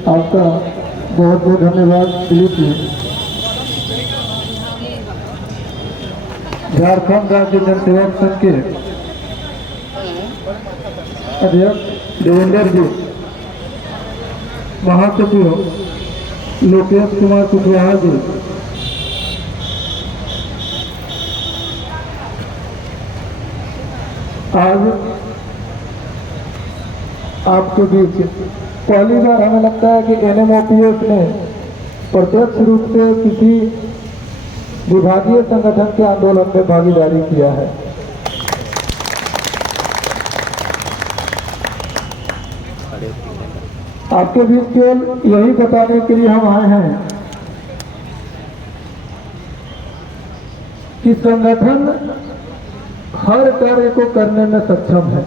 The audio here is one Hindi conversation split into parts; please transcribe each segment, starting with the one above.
आपका बहुत बहुत धन्यवाद। दिलीप जी, झारखंड राज्य जनसेवक संघ के अध्यक्ष देवेंद्र जी, महासचिव लोकेश कुमार कुशवाहा जी, आज आपके बीच पहली बार हमें लगता है कि NMOPS ने प्रत्यक्ष रूप से किसी विभागीय संगठन के आंदोलन में भागीदारी किया है। आपके बीच केवल यही बताने के लिए हम आए हैं कि संगठन हर कार्य को करने में सक्षम है।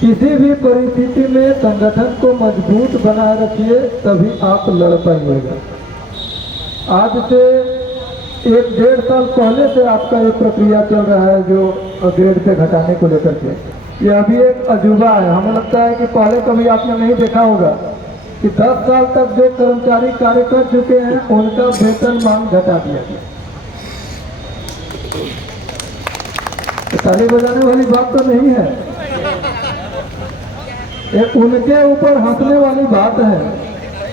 किसी भी परिस्थिति में संगठन को मजबूत बनाए रखिए, तभी आप लड़ पाइएगा। आज से 1-1.5 साल पहले से आपका ये प्रक्रिया चल रहा है जो ग्रेड पे घटाने को लेकर के। ये अभी एक अजूबा है। हमें लगता है कि पहले कभी आपने नहीं देखा होगा कि 10 साल तक जो कर्मचारी कार्य कर चुके हैं उनका वेतन मान घटा दिया गया। ताली बजाने वाली बात तो नहीं है, ये उनके ऊपर हंसने वाली बात है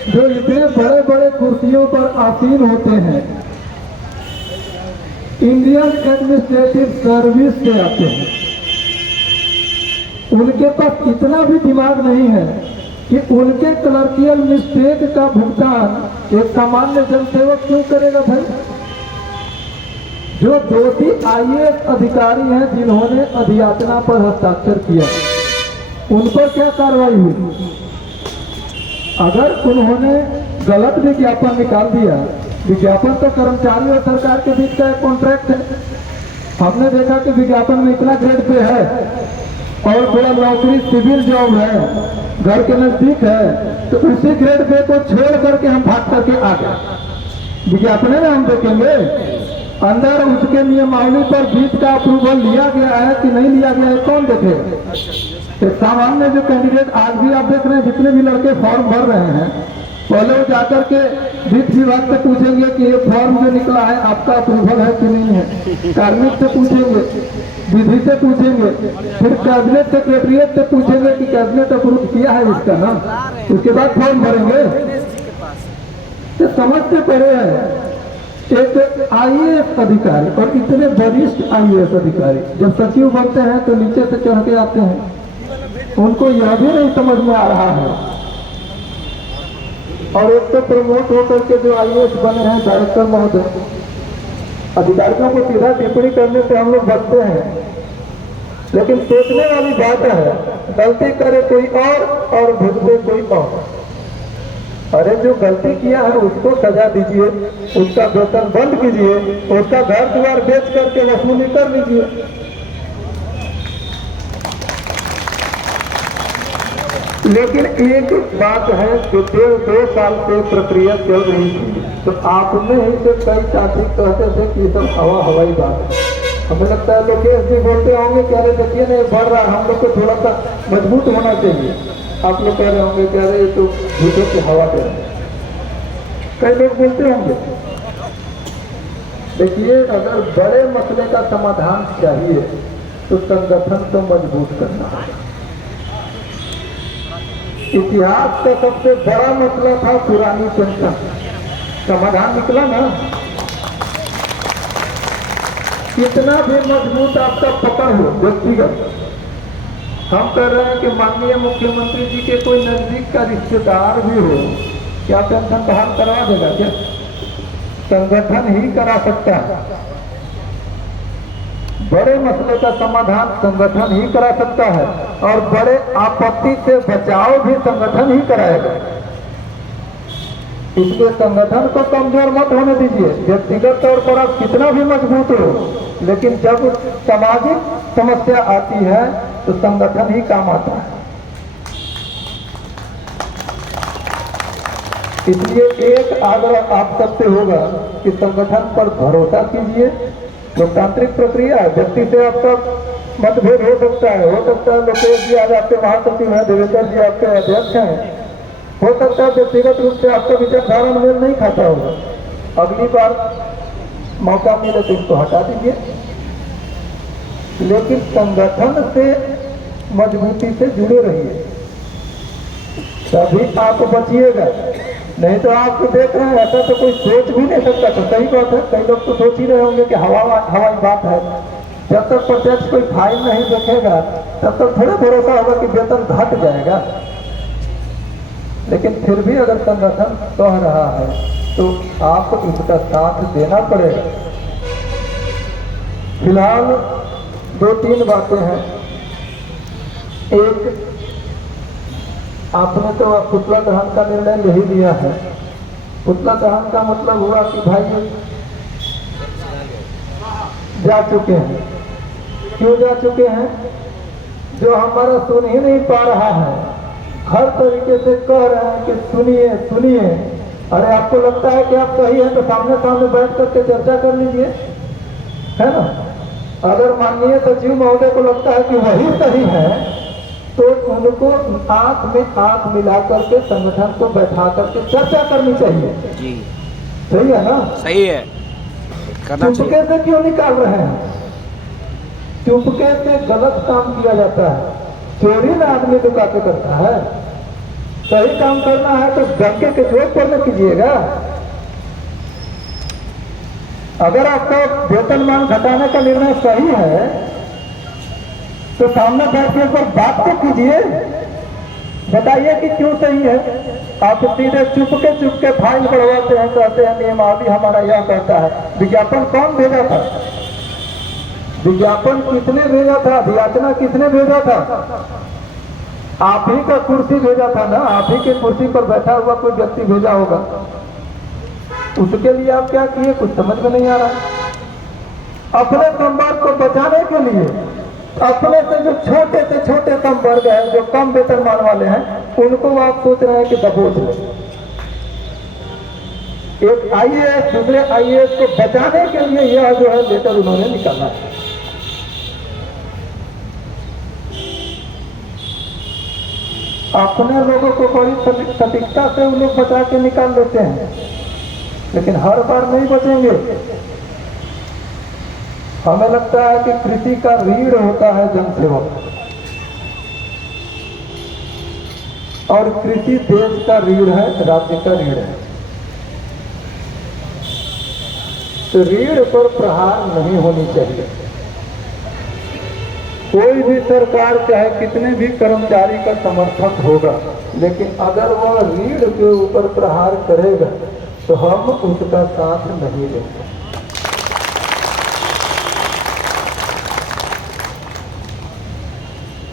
जो इतने बड़े बड़े कुर्सियों पर आसीन होते हैं, इंडियन एडमिनिस्ट्रेटिव सर्विस से आते हैं। उनके पास इतना भी दिमाग नहीं है कि उनके क्लर्कियल मिस्टेक का भुगतान एक सामान्य जनसेवक क्यों करेगा भाई। जो 2-3 IAS अधिकारी हैं जिन्होंने अधियाचना पर हस्ताक्षर किया, उन पर क्या कार्रवाई हुई? अगर उन्होंने गलत विज्ञापन निकाल दिया, विज्ञापन तो कर्मचारी और सरकार के बीच का एक कॉन्ट्रैक्ट है। हमने देखा कि विज्ञापन में इतना ग्रेड पे है और बड़ा नौकरी सिविल जॉब है, घर के नजदीक है, तो उसी ग्रेड पे को छोड़ करके हम भाग करके आ गए। विज्ञापन में हम देखेंगे अंदर उसके नियमावली पर बीच का अप्रूवल लिया गया है कि नहीं लिया गया है, कौन देखेगा? तो सामान्य जो कैंडिडेट आज भी आप देख रहे हैं, जितने भी लड़के फॉर्म भर रहे हैं, पहले वो जाकर के वित्त विभाग से पूछेंगे कि ये फॉर्म जो निकला है आपका अप्रूवल है कि नहीं है, कार्मिक से पूछेंगे, विधि से पूछेंगे, फिर कैबिनेट सेक्रेटरीट से पूछेंगे कि कैबिनेट अप्रूव किया है इसका ना, उसके बाद फॉर्म भरेंगे। तो समझते पड़े हैं एक IAS अधिकारी और इतने वरिष्ठ IAS अधिकारी जब सचिव बनते हैं तो नीचे से चढ़ के आते हैं, उनको यह भी नहीं समझ में आ रहा है। और एक तो प्रमोट होकर के जो IAS बने हैं डायरेक्टर महोदय, अधिकारियों को सीधा टिप्पणी करने से हम लोग बचते हैं, लेकिन सोचने वाली बात है, गलती करे कोई और भुगते कोई और। अरे जो गलती किया है उसको सजा दीजिए, उसका वेतन बंद कीजिए, उसका घर द्वार बेच करके वसूली कर लीजिए। लेकिन एक बात है कि 1.5-2 साल से प्रक्रिया चल रही थी, तो आपने ही से कई साथी कहते थे कि सब हवाई बात है। हमें लगता है लोकेश जी बोलते होंगे कि अरे देखिए नहीं बढ़ रहा, हम लोग को थोड़ा सा मजबूत होना चाहिए। आप लोग कह रहे होंगे कि अरे ये तो झूठों की हवा दे रहे हैं, कई लोग बोलते होंगे। देखिए, अगर बड़े मसले का समाधान चाहिए तो संगठन को मजबूत करना है। इतिहास का सबसे बड़ा मसला था पुरानी पेंशन, समाधान निकला ना। कितना भी मजबूत आपका पकड़ हो व्यक्तिगत, हम कह रहे हैं कि माननीय मुख्यमंत्री जी के कोई नजदीक का रिश्तेदार भी हो, क्या पेंशन बहाल करवा देगा? क्या संगठन ही करा सकता है। बड़े मसले का समाधान संगठन ही करा सकता है, और बड़े आपत्ति से बचाव भी संगठन ही कराएगा। इसलिए संगठन को कमजोर मत होने दीजिए। व्यक्तिगत तौर पर आप कितना भी मजबूत हो, लेकिन जब सामाजिक समस्या आती है तो संगठन ही काम आता है। इसलिए एक आग्रह आप सबसे होगा कि संगठन पर भरोसा कीजिए। लोकतांत्रिक प्रक्रिया है, व्यक्ति से आपका मतभेद हो सकता है लोकेश जी आज आपके महासचिव हैं, देवेंद्र जी आपके अध्यक्ष हैं, हो सकता है व्यक्तिगत रूप से आपका विचारधारा मेल नहीं खाता होगा। अगली बार मौका मिले तो इसको हटा दीजिए, लेकिन संगठन से मजबूती से जुड़े रहिए, तभी आप बचिएगा। नहीं तो आप देख रहे हैं ऐसा तो कोई सोच भी नहीं सकता। तो सही बात है, कई लोग तो सोच ही रहे होंगे कि हवाई बात है। जब तक प्रत्यक्ष कोई फाइल नहीं देखेगा तब तक थोड़ा भरोसा होगा कि वेतन घट जाएगा। लेकिन फिर भी अगर संगठन कह रहा है तो आपको इसका साथ देना पड़ेगा। फिलहाल 2-3 बातें हैं। एक, आपने तो पुतला दहन का निर्णय ले ही लिया है। पुतला दहन का मतलब हुआ कि भाई जा चुके हैं। क्यों जा चुके हैं? जो हमारा सुन ही नहीं पा रहा है, हर तरीके से कह रहे हैं कि सुनिए सुनिए। अरे आपको लगता है कि आप सही हैं तो सामने सामने बैठ करके चर्चा कर लीजिए, है ना। अगर माननीय सचिव महोदय को लगता है कि वही सही है तो उनको आंख में आंख मिला करके संगठन को बैठा करके चर्चा करनी चाहिए जी। सही है ना? सही है। चुपके से क्यों निकाल रहे हैं? चुपके से गलत काम किया जाता है। चोरी ना आदमी लुका के करता है। सही काम करना है तो डंके के जोर पर न कीजिएगा। अगर आपका वेतनमान घटाने का निर्णय सही है तो सामने बैठ के एक बार बात तो कीजिए, बताइए कि क्यों सही है। आप सीधे चुपके फाइल बढ़वाते हैं, कहते हैं नियमावली हमारा यह कहता है। विज्ञापन कौन भेजा था? विज्ञापन किसने भेजा था? अभियाचना किसने भेजा था? आप ही का कुर्सी भेजा था ना। आप ही के कुर्सी पर बैठा हुआ कोई व्यक्ति भेजा होगा। उसके लिए आप क्या किए? कुछ समझ में नहीं आ रहा। अपने संवर्ग को बचाने के लिए अपने से जो छोटे से छोटे संवर्ग है, जो कम वेतनमान वाले हैं, उनको आप सोच रहे हैं कि दबोच लें। एक आईएएस दूसरे आईएएस को बचाने के लिए यह जो है लेटर उन्होंने निकाला है। अपने लोगों को बड़ी सटीकता से उन लोग बचा के निकाल लेते हैं, लेकिन हर बार नहीं बचेंगे। हमें लगता है कि कृषि का रीढ़ होता है जनसेवक, और कृषि देश का रीढ़ है, राज्य का रीढ़ है। तो रीढ़ पर प्रहार नहीं होनी चाहिए। कोई भी सरकार चाहे कितने भी कर्मचारी का समर्थक होगा, लेकिन अगर वह रीढ़ के ऊपर प्रहार करेगा तो हम उसका साथ नहीं देंगे।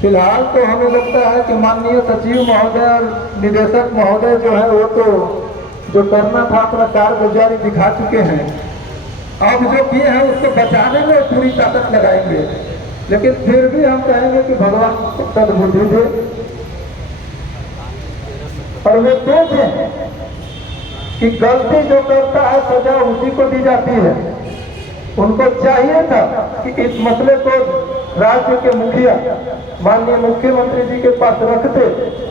फिलहाल तो हमें लगता है कि माननीय सचिव महोदय और निदेशक महोदय जो है वो तो जो करना था अपना कारगुजारी दिखा चुके हैं। अब जो किए हैं उसको बचाने में पूरी ताकत लगाएंगे, लेकिन फिर भी हम कहेंगे कि भगवान सद्बुद्धि दे। और वे सोचें कि गलती जो करता है सजा उसी को दी जाती है। उनको चाहिए था कि इस मसले को राज्य के मुखिया माननीय मुख्यमंत्री जी के पास रखते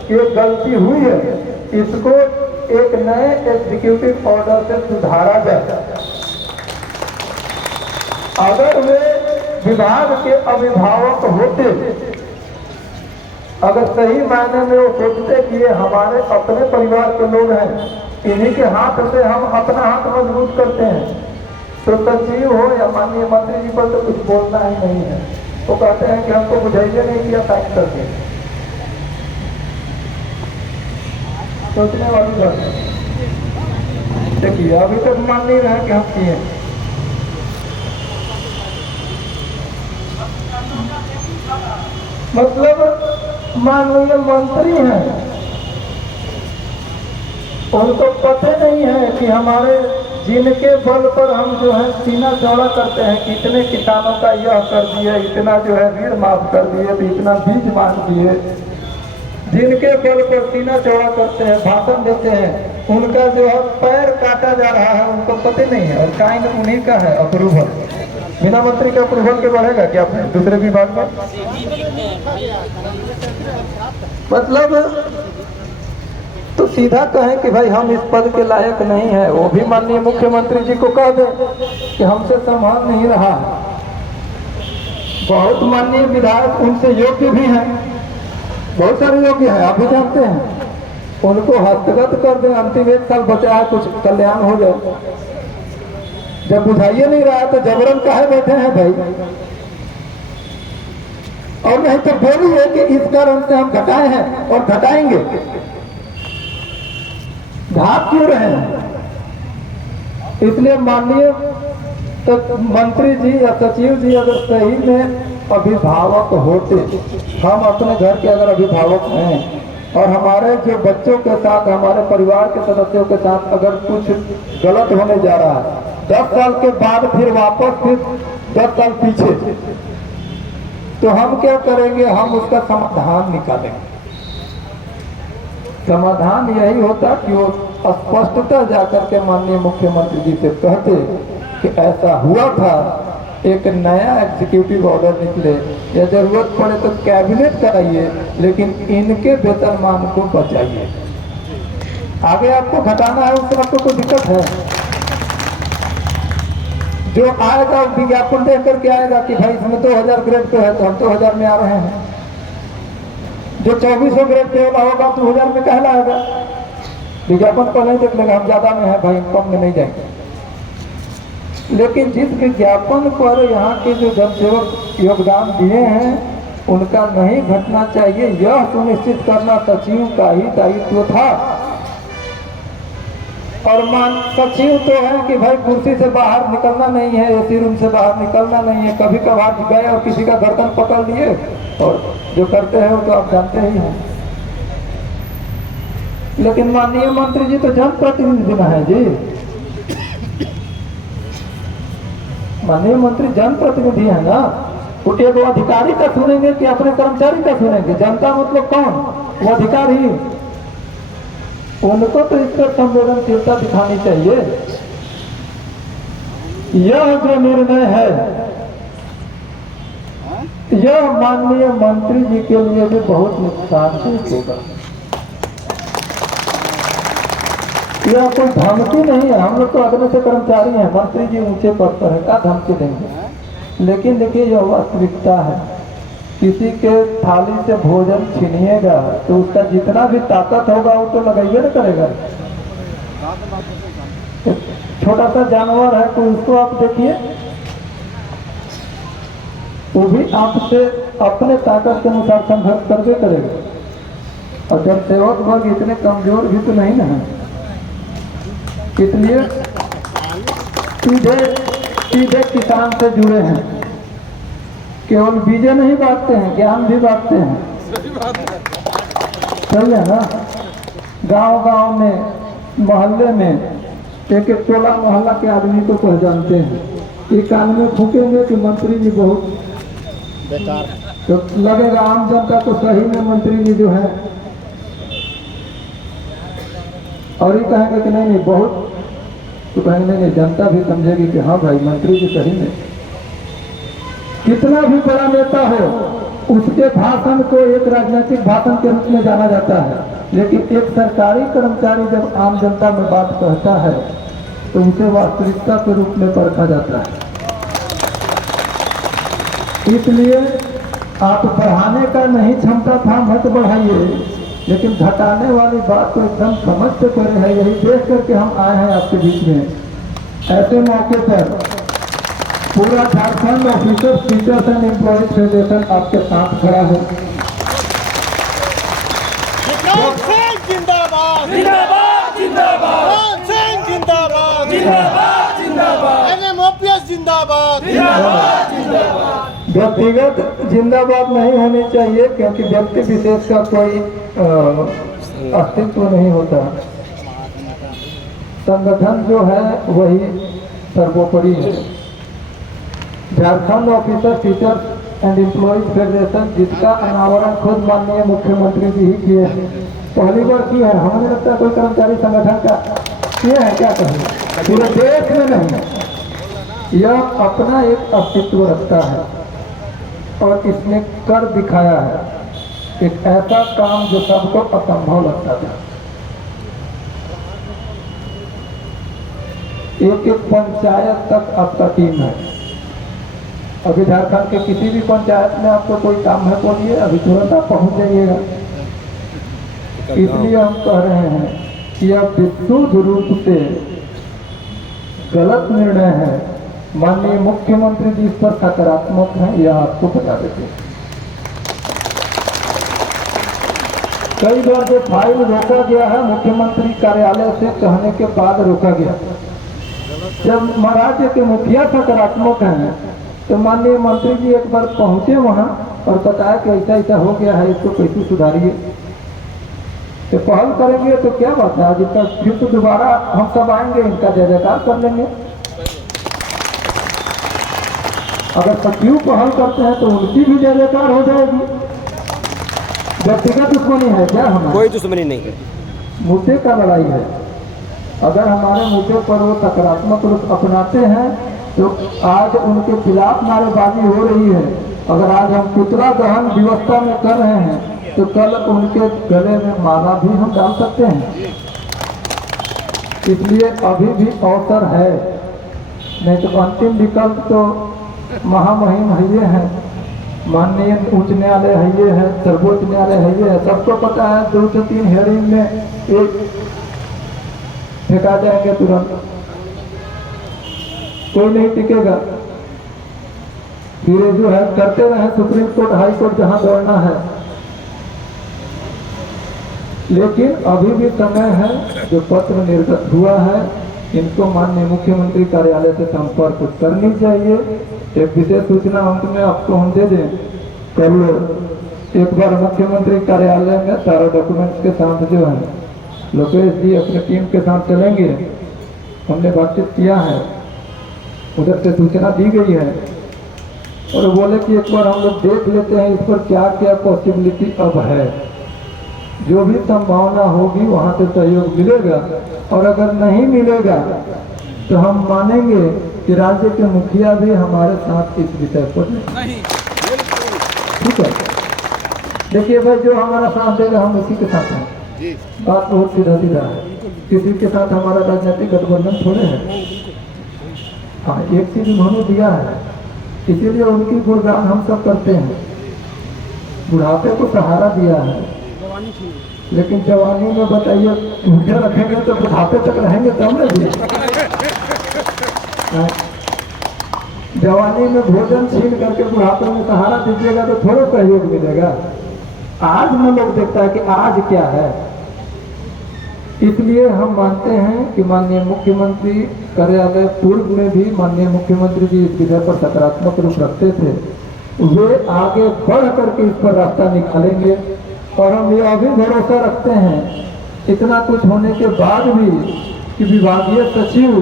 कि ये गलती हुई है, इसको एक नए एग्जीक्यूटिव ऑर्डर से सुधारा जाए। अगर वे विभाग के अभिभावक होते, अगर सही मायने में वो सोचते कि ये हमारे अपने परिवार के लोग हैं, इन्हीं के हाथ से हम अपना हाथ मजबूत करते हैं, तो सचिव हो या माननीय मंत्री जी पर तो कुछ बोलना ही नहीं है। वो कहते हैं कि हमको बुझाइए नहीं किया साइन करके। सोचने वाली बात है। देखिए अभी तक मान नहीं रहा कि हम किए। मतलब माननीय मंत्री हैं, उनको पता नहीं है कि हमारे जिनके बल पर हम जो है सीना चौड़ा करते हैं कि इतने किसानों का यह कर दिए, इतना जो है ऋण माफ कर दिए, तो इतना बीज मांग दिए, जिनके बल पर सीना चौड़ा करते हैं, भाषण देते हैं, उनका जो है पैर काटा जा रहा है, उनको पता नहीं है। और काइन उन्हीं का है अप्रूवल। बिना मंत्री के अप्रूवल के बढ़ेगा क्या दूसरे विभाग में? मतलब तो सीधा कहें कि भाई हम इस पद के लायक नहीं है, वो भी माननीय मुख्यमंत्री जी को कह दें कि हमसे संभाल नहीं रहा है। बहुत माननीय विधायक उनसे योग्य भी हैं, बहुत सारे योग्य हैं, आप भी जानते हैं, उनको हस्तगत कर दें, अंतिम 1 साल बचा है, कुछ कल्याण हो जाए। जब बुझाइए नहीं रहा तो जबरन काहे बैठे हैं भाई? और नहीं तो बोलिए कि इस कारण से हम घटाए हैं और घटाएंगे, भाग क्यों रहे हैं? इसलिए माननीय तो मंत्री जी या सचिव जी अगर सही में अभिभावक होते, हम अपने घर के अगर अभिभावक हैं और हमारे जो बच्चों के साथ, हमारे परिवार के सदस्यों के साथ अगर कुछ गलत होने जा रहा है, 10 साल के बाद फिर वापस फिर 10 साल पीछे, तो हम क्या करेंगे? हम उसका समाधान निकालेंगे। समाधान यही होता कि वो स्पष्टता जाकर के माननीय मुख्यमंत्री जी से कहते कि ऐसा हुआ था, एक नया एग्जीक्यूटिव ऑर्डर निकले या जरूरत पड़े तो कैबिनेट कराइए, लेकिन इनके वेतनमान को बचाइए। आगे आपको घटाना है उससे आपको कोई दिक्कत है? जो आएगा विज्ञापन देख करके आएगा कि भाई इसमें 2000 ग्रेड पे है तो हम 2000 में आ रहे हैं। जो 2400 ग्रेड पे होगा 2000 में कहलाएगा, विज्ञापन पर नहीं देख लेगा, हम ज्यादा में है भाई, कम में नहीं जाएंगे। लेकिन जिस विज्ञापन पर यहाँ के जो जनसेवक योगदान दिए हैं उनका नहीं घटना चाहिए, यह सुनिश्चित करना सचिव का ही दायित्व था। और मान सचिव तो है कि भाई कुर्सी से बाहर निकलना नहीं है, एसी रूम से बाहर निकलना नहीं है, कभी कभार गए और किसी का गर्दन पकड़ लिए, और जो करते हैं वो तो आप जानते ही हैं। लेकिन माननीय मंत्री जी तो जनप्रतिनिधि न है जी, माननीय मंत्री जनप्रतिनिधि है ना, वो एक अधिकारी का सुनेंगे कि अपने कर्मचारी का सुनेंगे? जनता मतलब कौन? वो अधिकारी। उनको तो इस पर संवेदनशीलता दिखानी चाहिए। यह जो निर्णय है यह माननीय मंत्री जी के लिए भी बहुत नुकसानदेह होगा। यह कोई धमकी नहीं है, हम लोग तो अगले से कर्मचारी हैं, मंत्री जी ऊंचे पद पर है, क्या धमकी देंगे? लेकिन देखिए यह वास्तविकता है, किसी के थाली से भोजन छीनिएगा तो उसका जितना भी ताकत होगा वो तो लगाइए ना करेगा। छोटा सा जानवर है तो उसको आप देखिए, वो भी आपसे अपने ताकत के अनुसार संघर्ष करके करेगा। और जब सेवक वर्ग इतने कमजोर भी तो नहीं ना है, इसलिए सीधे किसान से जुड़े हैं, केवल बीजे नहीं बांटते हैं, ज्ञान भी बांटते हैं। सही है ना? गांव-गांव में, मोहल्ले में एक एक टोला मोहल्ला के आदमी को पहचानते हैं। ये कान में फूकेंगे कि मंत्री जी बहुत बेकार, तो लगेगा आम जनता तो सही में मंत्री जी जो है, और ये कहेंगे कि नहीं बहुत, तो कहेंगे नहीं, जनता भी समझेगी कि हाँ भाई मंत्री जी सही में। कितना भी बड़ा नेता हो, उसके भाषण को एक राजनीतिक भाषण के रूप में जाना जाता है, लेकिन एक सरकारी कर्मचारी जब आम जनता में बात कहता है तो उसे वास्तविकता के रूप में परखा जाता है। इसलिए आप बढ़ाने का नहीं क्षमता था, मत बढ़ाइए, लेकिन घटाने वाली बात को एकदम समझ से करे है, यही देख करके हम आए हैं आपके बीच में। ऐसे मौके पर पूरा Jharkhand officers, teachers and employees federation आपके साथ खड़ा है। जिंदाबाद जिंदाबाद जिंदाबाद जिंदाबाद जिंदाबाद जिंदाबाद एनएमओपीएस जिंदाबाद जिंदाबाद जिंदाबाद। व्यक्तिगत जिंदाबाद नहीं होनी चाहिए, क्योंकि व्यक्ति विशेष का कोई अस्तित्व नहीं होता। संगठन जो है वही सर्वोपरि है। Jharkhand officer teachers and employees federation, जिसका अनावरण खुद माननीय मुख्यमंत्री जी ही किए हैं, पहली बार की है। हमें लगता है कोई कर्मचारी संगठन का किए हैं क्या? कहीं पूरे देश में नहीं, यह अपना एक अस्तित्व रखता है और इसने कर दिखाया है एक ऐसा काम जो सबको असंभव लगता था। एक एक पंचायत तक आपका टीम है। अभी झारखंड के किसी भी पंचायत में आपको कोई काम है बोलिए, अभी तुरंत आप पहुंच जाइएगा। इसलिए हम कह रहे हैं कि यह विशुद्ध रूप से गलत निर्णय है। माननीय मुख्यमंत्री जी इस पर सकारात्मक हैं, यह आपको बता देते हैं। कई बार जो फाइल रोका गया है मुख्यमंत्री कार्यालय से कहने के बाद रोका गया। जब महाराष्ट्र के मुखिया सकारात्मक हैं तो माननीय मंत्री जी एक बार पहुंचे वहां और बताया कि ऐसा ऐसा हो गया है, इसको कैसे सुधारिए। तो पहल करेंगे तो क्या बात है, आज तक फिर तो दोबारा हम सब आएंगे, इनका जय जयकार कर लेंगे। अगर सचिव पहल करते हैं तो उनकी भी जय जयकार हो जाएगी। व्यक्तिगत दुश्मनी है क्या? हमारी कोई दुश्मनी नहीं है, मुद्दे का लड़ाई है। अगर हमारे मुद्दे पर वो सकारात्मक रूप अपनाते हैं तो आज उनके खिलाफ नारेबाजी हो रही है। अगर आज हम पुतला दहन व्यवस्था में कर रहे हैं तो कल उनके गले में माला भी हम डाल सकते हैं। इसलिए अभी भी अवसर है, नहीं तो अंतिम विकल्प तो महामहिम है ये है, माननीय उच्च न्यायालय है ये है, सर्वोच्च न्यायालय है ये है। सबको पता है 2 से 3 हियरिंग में एक फेंका जाएंगे तुरंत, कोई नहीं टिकेगा। फिर जो है करते रहे सुप्रीम कोर्ट हाई कोर्ट जहां दौड़ना है। लेकिन अभी भी समय है, जो पत्र निर्गत हुआ है इनको माननीय मुख्यमंत्री कार्यालय से संपर्क करनी चाहिए। एक विशेष सूचना अंत में आपको हम दे दें, कल एक बार मुख्यमंत्री कार्यालय में सारा डॉक्यूमेंट्स के साथ जो है लोकेश जी अपनी टीम के साथ चलेंगे। हमने बातचीत किया है, उधर से सूचना दी गई है और बोले कि एक बार हम लोग देख लेते हैं इस पर क्या क्या पॉसिबिलिटी अब है। जो भी संभावना होगी वहां से सहयोग मिलेगा और अगर नहीं मिलेगा तो हम मानेंगे कि राज्य के मुखिया भी हमारे साथ इस विषय पर नहीं। ठीक है, देखिए भाई, जो हमारा साथ देगा हम उसी के साथ हैं। बात बहुत सीधा सीधा है, किसी के साथ हमारा राजनीतिक गठबंधन थोड़े है। हाँ, एक चीज उन्होंने दिया है, इसीलिए उनकी गुणगान हम सब करते हैं। बुढ़ापे को सहारा दिया है, लेकिन जवानी में बताइए भूखे रखेंगे तो बुढ़ापे तक रहेंगे तब न जी। जवानी में भोजन छीन करके बुढ़ापे में सहारा दीजिएगा तो थोड़ा सहयोग मिलेगा। आज में लोग देखता है कि आज क्या है। इसलिए हम मानते हैं कि माननीय मुख्यमंत्री कार्यालय पूर्व में भी माननीय मुख्यमंत्री जी इस विषय पर सकारात्मक रूप रखते थे। वे आगे बढ़ करके इस पर रास्ता निकालेंगे और हम यह भी भरोसा रखते हैं इतना कुछ होने के बाद भी कि विभागीय सचिव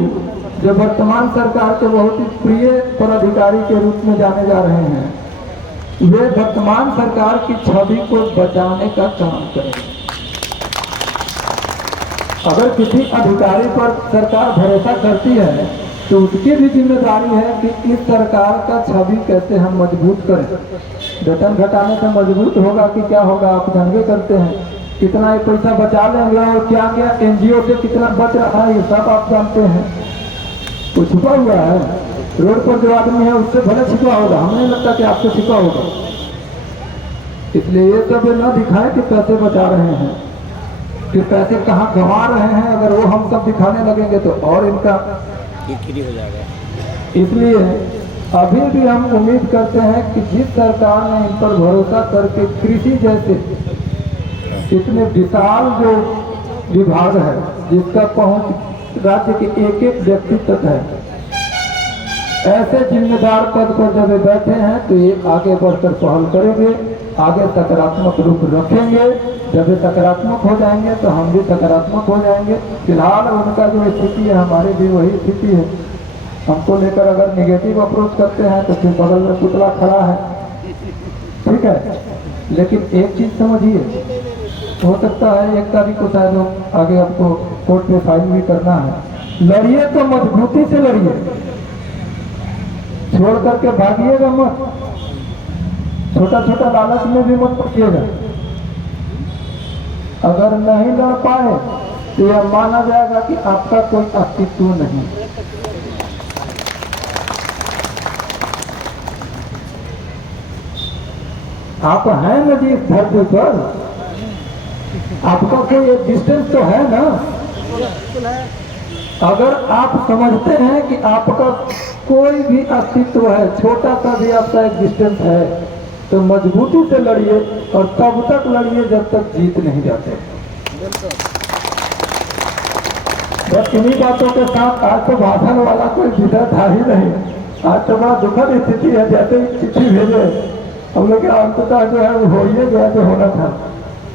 जो वर्तमान सरकार के बहुत ही प्रिय पदाधिकारी के रूप में जाने जा रहे हैं, वे वर्तमान सरकार की छवि को बचाने का काम करेंगे। अगर किसी अधिकारी पर सरकार भरोसा करती है तो उसकी भी जिम्मेदारी है कि इस सरकार का छवि कैसे हम मजबूत करें। वेतन घटाने से मजबूत होगा कि क्या होगा, आप जानबे करते हैं। कितना ये पैसा बचा लेंगे और क्या क्या एनजीओ से कितना बच रहा है, ये सब आप जानते हैं। तो छुपा हुआ है, रोड पर जो आदमी है उससे भले छिपा होगा, हमें नहीं लगता कि आपसे छिपा होगा। इसलिए ये सब न दिखाए कि पैसे बचा रहे हैं, कि पैसे कहाँ गंवा रहे हैं। अगर वो हम सब दिखाने लगेंगे तो और इनका हो जाएगा। इसलिए अभी भी हम उम्मीद करते हैं कि जिस सरकार ने इन पर भरोसा करके कृषि जैसे इतने विशाल जो विभाग है जिसका पहुंच राज्य के एक एक व्यक्ति तक है, ऐसे जिम्मेदार पद पर जब वे बैठे हैं तो ये आगे बढ़कर पहल करेंगे, आगे सकारात्मक रूप रखेंगे। जब वे सकारात्मक हो जाएंगे तो हम भी सकारात्मक हो जाएंगे। फिलहाल उनका जो स्थिति है हमारी भी वही स्थिति है। हमको लेकर अगर निगेटिव अप्रोच करते हैं तो फिर बगल में पुतला खड़ा है, ठीक है। लेकिन एक चीज समझिए, हो सकता है 1 तारीख को शायद आगे आपको कोर्ट में फाइल भी करना है। लड़िए तो मजबूती से लड़िए, छोड़ करके भागिएगा मत, छोटा छोटा लालच में भी मत पड़िएगा। अगर नहीं लड़ पाए तो यह माना जाएगा कि आपका कोई अस्तित्व नहीं। आप हैं ना जी इस धरती पर, आपका कोई एग्जिस्टेंस तो है ना। अगर आप समझते हैं कि आपका कोई भी अस्तित्व है, छोटा सा भी आपका एग्जिस्टेंस है, तो मजबूती से लड़िए और तब तक लड़िए जब तक जीत नहीं जाते। बस इन्हीं बातों के साथ आज तो भाषण वाला कोई विषय था ही नहीं। आज तो बड़ा दुखद स्थिति है, जैसे ही चिट्ठी भेजे हम लोग के अंततः जो है वो हो ही गया जो होना था।